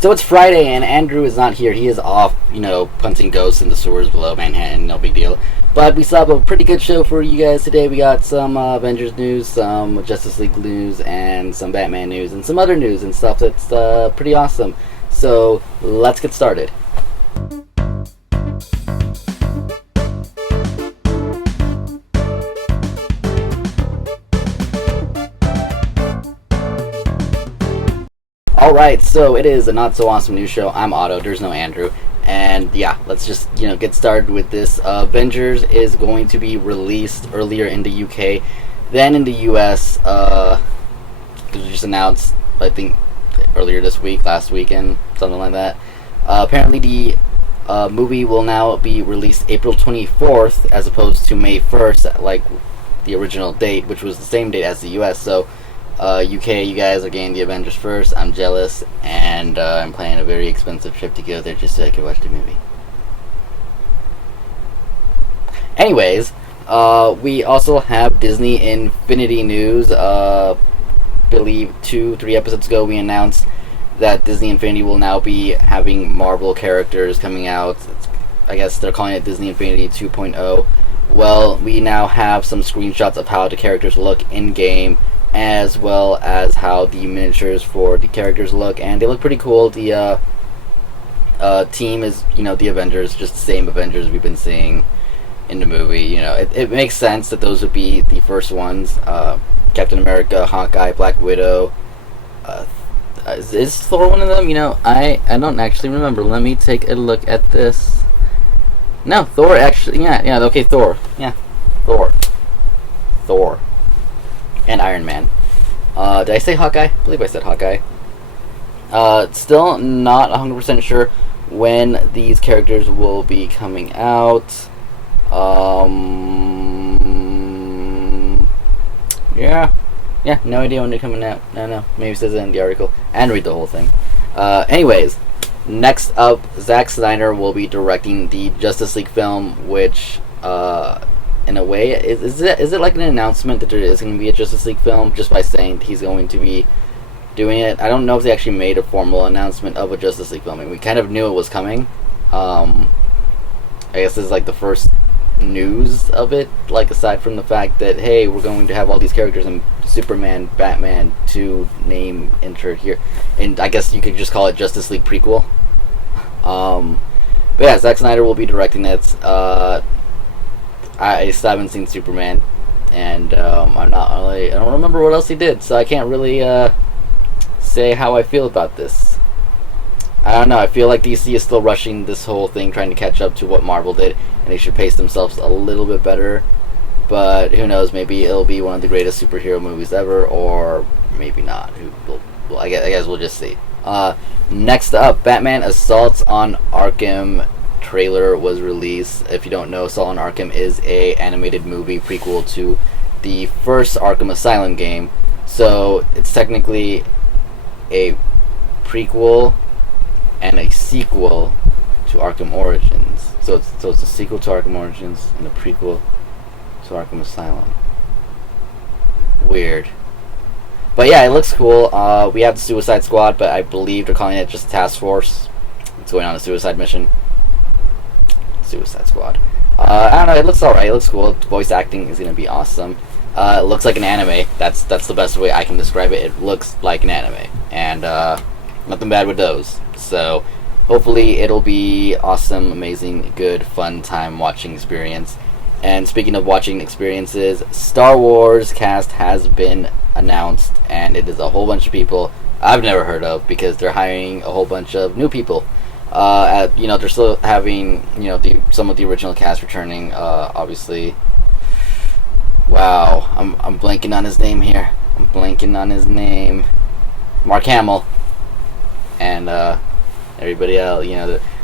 So it's Friday, and Andrew is not here. He is off, punting ghosts in the sewers below Manhattan. No big deal. But we still have a pretty good show for you guys today. We got some Avengers news, some Justice League news, and some Batman news, and some other news and stuff that's pretty awesome. So let's get started. Alright, so it is a not so awesome news show. I'm Otto, there's no Andrew. And yeah, let's just, get started with this. Avengers is going to be released earlier in the UK than in the US. It was just announced, I think, earlier this week, last weekend, something like that. Apparently the movie will now be released April 24th as opposed to May 1st, like the original date, which was the same date as the US. So UK, you guys are getting the Avengers first. I'm jealous, and I'm planning a very expensive trip to go there just so I can watch the movie. Anyways, we also have Disney Infinity news. Believe 2-3 episodes ago we announced that Disney Infinity will now be having Marvel characters coming out. I guess they're calling it Disney Infinity 2.0. Well, we now have some screenshots of how the characters look in-game, as well as how the miniatures for the characters look, and they look pretty cool. The team is, the Avengers, just the same Avengers we've been seeing in the movie. It makes sense that those would be the first ones. Captain America, Hawkeye, Black Widow. Is Thor one of them? I don't actually remember. Let me take a look at this. No, Thor actually, yeah, okay, Thor. Yeah, Thor. And Iron Man. Did I say Hawkeye? I believe I said Hawkeye. Still not 100% sure when these characters will be coming out. Yeah, no idea when they're coming out. No, maybe it says it in the article. And read the whole thing. Anyways, next up, Zack Snyder will be directing the Justice League film, which, in a way, is it like an announcement that there is going to be a Justice League film just by saying he's going to be doing it? I don't know if they actually made a formal announcement of a Justice League film. I mean, we kind of knew it was coming. I guess this is like the first news of it, like aside from the fact that, hey, we're going to have all these characters in Superman, Batman, 2 name entered here. And I guess you could just call it Justice League prequel. But yeah, Zack Snyder will be directing it. I still haven't seen Superman, and I don't remember what else he did, so I can't really say how I feel about this. I don't know, I feel like DC is still rushing this whole thing, trying to catch up to what Marvel did, and they should pace themselves a little bit better, but who knows, maybe it'll be one of the greatest superhero movies ever, or maybe not. I guess we'll just see. Next up, Batman Assault on Arkham trailer was released. If you don't know, Assault on Arkham is a animated movie prequel to the first Arkham Asylum game. So it's technically a prequel and a sequel to Arkham Origins. So it's a sequel to Arkham Origins and a prequel to Arkham Asylum. Weird. But yeah, it looks cool. We have the Suicide Squad, but I believe they're calling it just Task Force. It's going on a suicide mission. Suicide Squad. I don't know, it looks alright, it looks cool. Voice acting is going to be awesome. It looks like an anime. That's the best way I can describe it. It looks like an anime. And nothing bad with those. So hopefully it'll be awesome, amazing, good, fun time watching experience. And speaking of watching experiences, Star Wars cast has been announced, and it is a whole bunch of people I've never heard of because they're hiring a whole bunch of new people. They're still having, some of the original cast returning, obviously. Wow, I'm blanking on his name here. Mark Hamill. And, everybody else,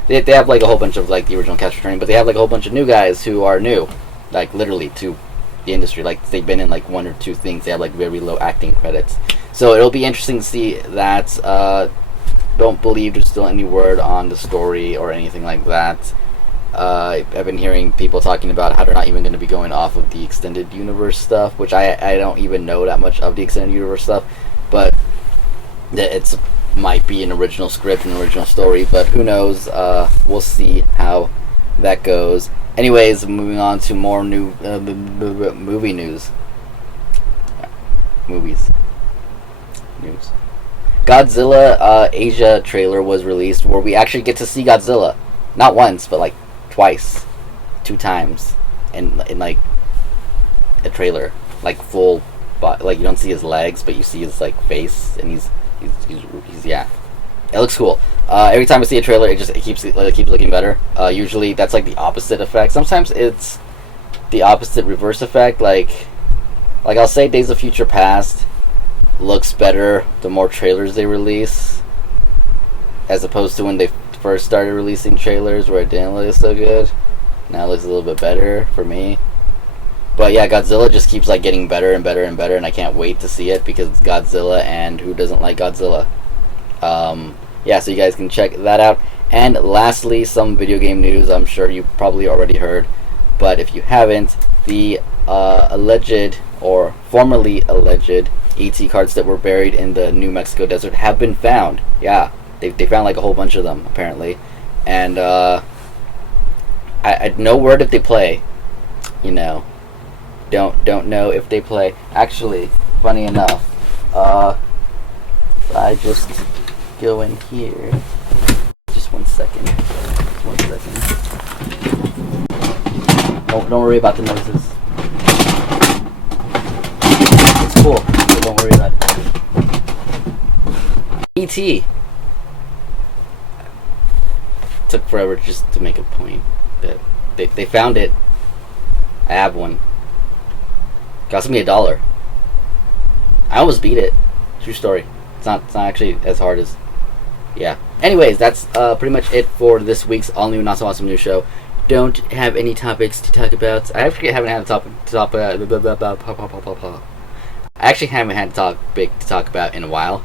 they have like a whole bunch of like the original cast returning, but they have like a whole bunch of new guys who are new, like literally to the industry. Like they've been in like 1 or 2 things. They have like very low acting credits. So it'll be interesting to see that. Don't believe there's still any word on the story or anything like that. I've been hearing people talking about how they're not even going to be going off of the extended universe stuff, which I don't even know that much of the extended universe stuff, but it's might be an original script, an original story, but who knows? We'll see how that goes. Anyways, moving on to more new movie news. Movies. News. Godzilla Asia trailer was released where we actually get to see Godzilla. Not once, but like twice. 2 times. In like a trailer. Like full, like you don't see his legs, but you see his like face, and he's yeah. It looks cool. Every time I see a trailer, it keeps looking better. Usually that's like the opposite effect. Sometimes it's the opposite reverse effect. Like I'll say Days of Future Past looks better the more trailers they release, as opposed to when they first started releasing trailers where it didn't look so good. Now it looks a little bit better for me. But yeah, Godzilla just keeps like getting better and better and better, and I can't wait to see it because it's Godzilla, and who doesn't like Godzilla? Yeah, so you guys can check that out. And lastly, some video game news. I'm sure you probably already heard, but if you haven't, the alleged or formerly alleged ET cards that were buried in the New Mexico desert have been found. Yeah, they found like a whole bunch of them apparently, and I no word if they play. You know, don't know if they play. Actually, funny enough, I just go in here. Just 1 second. Just 1 second. Don't worry about the noises. It's cool, so don't worry about it. E.T. Took forever just to make a point that they found it. I have one. Cost me $1. I almost beat it. True story. It's not actually as hard as. Yeah. Anyways, that's pretty much it for this week's all new Not So Awesome News Show. Don't have any topics to talk about. I actually haven't had a topic to talk about. I actually haven't had a topic to talk about in a while.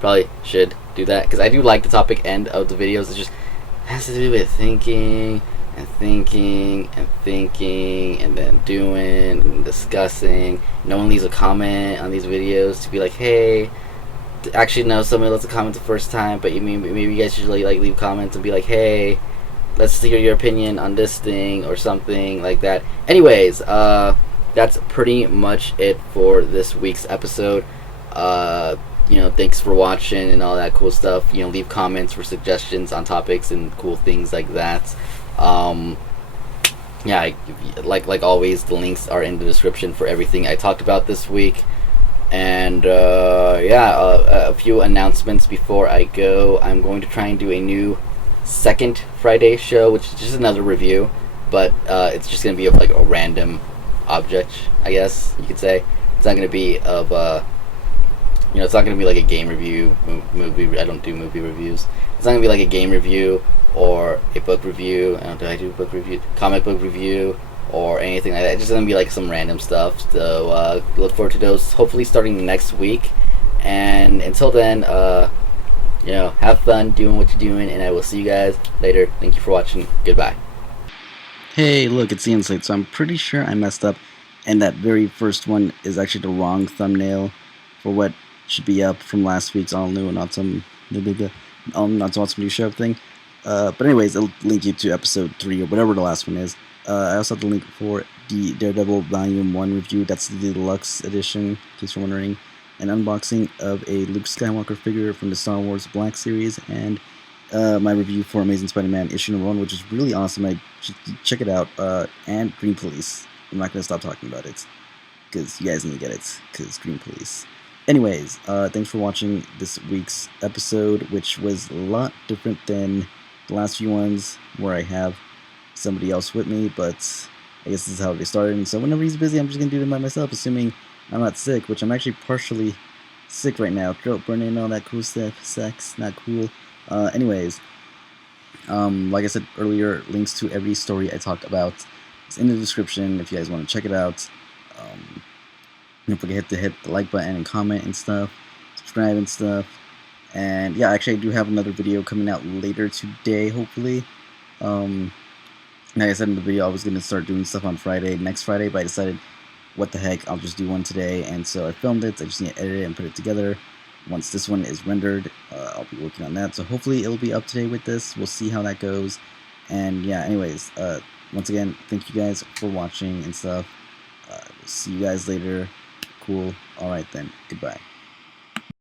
Probably should do that because I do like the topic end of the videos. It just has to do with thinking and thinking and thinking and then doing and discussing. No one leaves a comment on these videos to be like, hey. Actually, no, somebody lets a comment the first time, but maybe you guys should like leave comments and be like, hey, let's hear your opinion on this thing or something like that. Anyways, that's pretty much it for this week's episode. Thanks for watching and all that cool stuff. Leave comments for suggestions on topics and cool things like that. Like always, the links are in the description for everything I talked about this week. And a few announcements before I go. I'm going to try and do a new second Friday show, which is just another review, but it's just going to be of like a random object, I guess you could say. It's not going to be of it's not going to be like a game review, movie. I don't do movie reviews. It's not going to be like a game review or a book review. Do I do book review? Comic book review or anything like that. It's just going to be like some random stuff. So look forward to those hopefully starting next week. And until then, have fun doing what you're doing, and I will see you guys later. Thank you for watching. Goodbye. Hey, look, it's the Insight. So I'm pretty sure I messed up, and that very first one is actually the wrong thumbnail for what should be up from last week's all new and awesome, not so awesome new show thing. But anyways, I'll link you to episode 3 or whatever the last one is. I also have the link for the Daredevil Volume 1 review. That's the deluxe edition, in case you're wondering. An unboxing of a Luke Skywalker figure from the Star Wars Black Series, and my review for Amazing Spider-Man issue number 1, which is really awesome. I should check it out. And Green Police. I'm not going to stop talking about it, because you guys need to get it, because Green Police. Anyways, thanks for watching this week's episode, which was a lot different than the last few ones, where I have somebody else with me, but I guess this is how they started, and so whenever he's busy, I'm just going to do it by myself, assuming I'm not sick, which I'm actually partially sick right now. Throat burning, all that cool stuff. Sex, not cool. Anyways, like I said earlier, links to every story I talked about is in the description if you guys want to check it out. Don't forget to hit the like button and comment and stuff, subscribe and stuff. And yeah, actually I do have another video coming out later today, hopefully. Like I said in the video, I was going to start doing stuff on next Friday, but I decided, what the heck, I'll just do one today. And so I filmed it, I just need to edit it and put it together. once this one is rendered, I'll be working on that. So hopefully it'll be up to date with this. We'll see how that goes. And yeah, anyways, once again, thank you guys for watching and stuff. See you guys later. Cool. All right then. Goodbye.